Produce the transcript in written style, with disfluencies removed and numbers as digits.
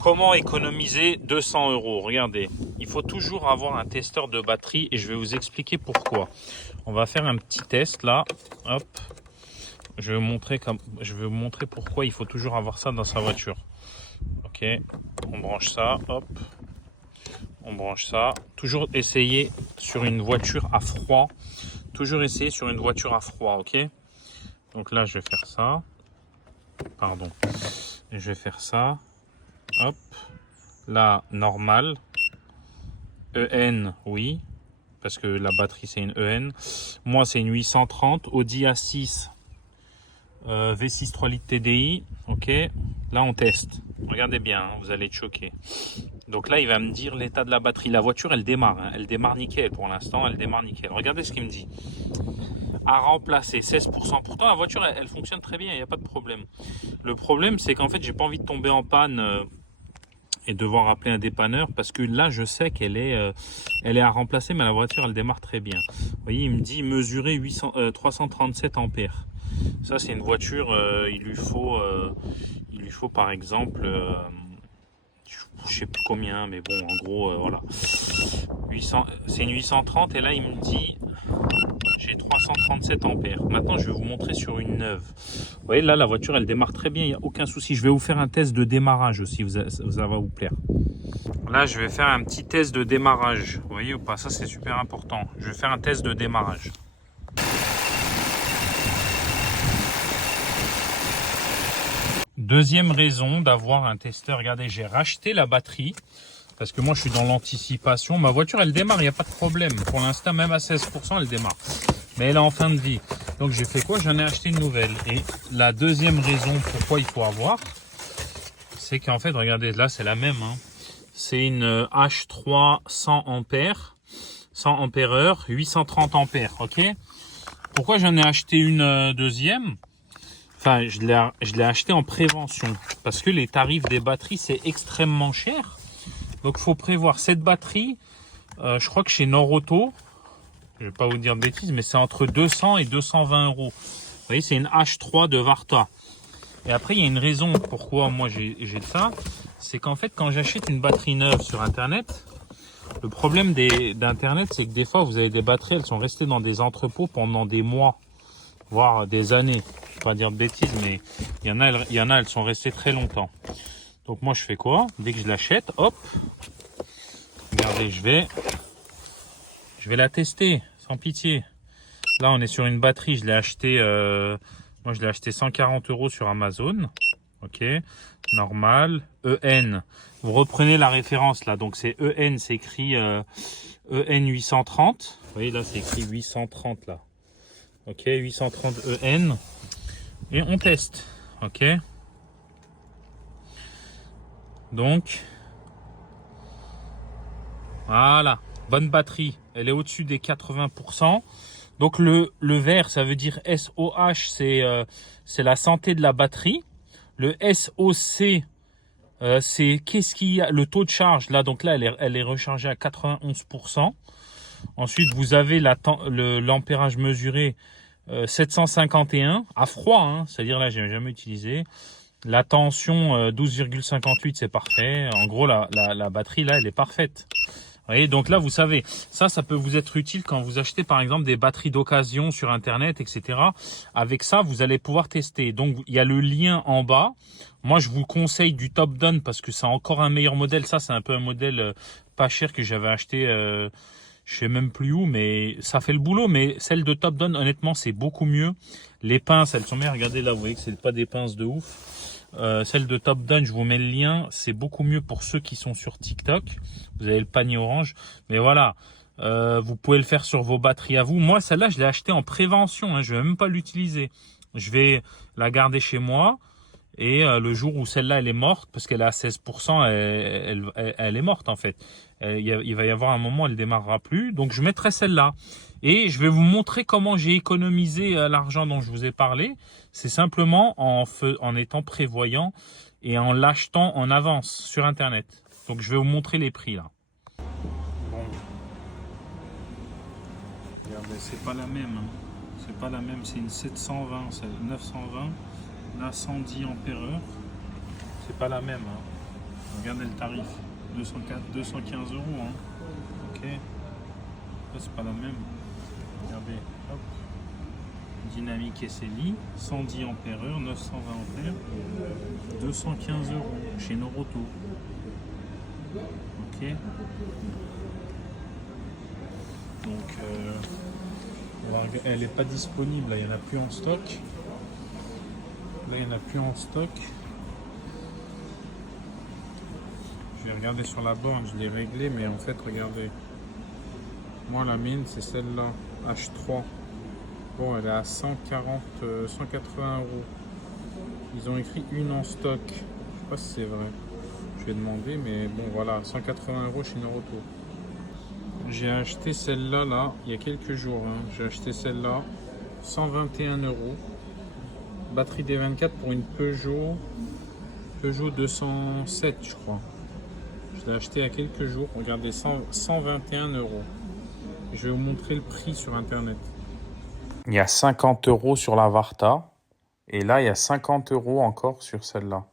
Comment économiser 200 €? Regardez, il faut toujours avoir un testeur de batterie et je vais vous expliquer pourquoi. On va faire un petit test là. Hop, je vais vous montrer pourquoi il faut toujours avoir ça dans sa voiture. Ok, on branche ça, hop, on branche ça. Toujours essayer sur une voiture à froid. Toujours essayer sur une voiture à froid, ok? Donc là, je vais faire ça. Pardon. Je vais faire ça. Hop. Là, normal. EN, oui. Parce que la batterie, c'est une EN. Moi, c'est une 830. Audi A6. V6 3 litres TDI. Ok. Là, on teste. Regardez bien, hein, vous allez être choqués. Donc là, il va me dire l'état de la batterie. La voiture, elle démarre. Hein. Elle démarre nickel pour l'instant. Elle démarre nickel. Regardez ce qu'il me dit. À remplacer 16%. Pourtant, la voiture, elle fonctionne très bien. Il n'y a pas de problème. Le problème, c'est qu'en fait, j'ai pas envie de tomber en panne et devoir appeler un dépanneur parce que là, je sais qu'elle est à remplacer, mais la voiture, elle démarre très bien. Vous voyez, il me dit mesurer 337 ampères. Ça, c'est une voiture, il lui faut par exemple, je sais plus combien, mais bon, en gros, voilà. C'est une 830 et là, il me dit j'ai 337 ampères. Maintenant, je vais vous montrer sur une neuve. Vous voyez, là, la voiture, elle démarre très bien, il n'y a aucun souci. Je vais vous faire un test de démarrage aussi, ça va vous plaire. Là, je vais faire un petit test de démarrage. Vous voyez ou pas? Ça, c'est super important. Je vais faire un test de démarrage. Deuxième raison d'avoir un testeur. Regardez, j'ai racheté la batterie. Parce que moi, je suis dans l'anticipation. Ma voiture, elle démarre, il n'y a pas de problème. Pour l'instant, même à 16%, elle démarre. Mais elle est en fin de vie. Donc, j'ai fait quoi? J'en ai acheté une nouvelle. Et la deuxième raison pourquoi il faut avoir, c'est qu'en fait, regardez, là, c'est la même. Hein. C'est une H3 100 ampères, 100 ampères-heure, 830 ampères. Ok. Pourquoi j'en ai acheté une deuxième? Enfin, je l'ai acheté en prévention. Parce que les tarifs des batteries, c'est extrêmement cher. Donc, il faut prévoir cette batterie. Je crois que chez Norauto, je ne vais pas vous dire de bêtises, mais c'est entre 200 et 220 €. Vous voyez, c'est une H3 de Varta. Et après, il y a une raison pourquoi moi j'ai ça. C'est qu'en fait, quand j'achète une batterie neuve sur Internet, le problème d'Internet, c'est que des fois, vous avez des batteries, elles sont restées dans des entrepôts pendant des mois, voire des années. Je ne vais pas dire de bêtises, mais il y en a, elles sont restées très longtemps. Donc moi, je fais quoi? Dès que je l'achète, hop, regardez, je vais la tester, sans pitié. Là, on est sur une batterie, je l'ai acheté, moi je l'ai acheté 140 € sur Amazon. Ok, normal, EN. Vous reprenez la référence là, donc c'est EN, c'est écrit EN 830. Vous voyez là, c'est écrit 830 là. Ok, 830 EN. Et on teste, ok. Donc, voilà, bonne batterie, elle est au-dessus des 80%. Donc le vert, ça veut dire SOH, c'est la santé de la batterie. Le SOC, c'est qu'est-ce qu'il y a, le taux de charge. Là, donc là, elle est rechargée à 91%. Ensuite, vous avez l'ampérage mesuré 751 à froid, hein, c'est-à-dire là, j'ai jamais utilisé. La tension 12,58, c'est parfait. En gros, la batterie, là, elle est parfaite. Vous voyez, donc là, vous savez, ça peut vous être utile quand vous achetez, par exemple, des batteries d'occasion sur Internet, etc. Avec ça, vous allez pouvoir tester. Donc, il y a le lien en bas. Moi, je vous conseille du Top Down parce que c'est encore un meilleur modèle. Ça, c'est un peu un modèle pas cher que j'avais acheté, je sais même plus où, mais ça fait le boulot. Mais celle de Top Down, honnêtement, c'est beaucoup mieux. Les pinces, elles sont bien. Regardez là, vous voyez que c'est pas des pinces de ouf. Celle de Top Down, je vous mets le lien, c'est beaucoup mieux pour ceux qui sont sur TikTok. Vous avez le panier orange, mais voilà, vous pouvez le faire sur vos batteries à vous. Moi, celle-là, je l'ai achetée en prévention, hein, je vais même pas l'utiliser. Je vais la garder chez moi et le jour où celle-là elle est morte, parce qu'elle est à 16%, elle est morte en fait. Il va y avoir un moment, elle démarrera plus, donc je mettrai celle-là. Et je vais vous montrer comment j'ai économisé l'argent dont je vous ai parlé. C'est simplement en étant prévoyant et en l'achetant en avance sur Internet. Donc je vais vous montrer les prix là. Bon. Regardez, c'est pas la même. Hein. C'est pas la même, c'est une 720, c'est 920. Là, 110 ampères-heure. C'est pas la même. Hein. Regardez le tarif. 215 euros. Hein. Ok. Là, c'est pas la même. Regardez. Hop. Dynamique SLI. 110 ampères-heure. 920 ampères. 215 euros chez Noroto. Ok. Donc, elle n'est pas disponible. Là, il n'y en a plus en stock. Là, il n'y en a plus en stock. Je vais regarder sur la borne, je l'ai réglé, mais en fait, regardez. Moi, la mienne, c'est celle-là, H3. Bon, elle est à 180 euros. Ils ont écrit une en stock. Je sais pas si c'est vrai. Je vais demander, mais bon, voilà, 180 euros chez Noroto. J'ai acheté celle-là, là, il y a quelques jours. Hein. J'ai acheté celle-là, 121 euros. Batterie D24 pour une Peugeot 207, je crois. Je l'ai acheté il y a quelques jours. Regardez, 121 euros. Je vais vous montrer le prix sur Internet. Il y a 50 euros sur la Varta. Et là, il y a 50 euros encore sur celle-là.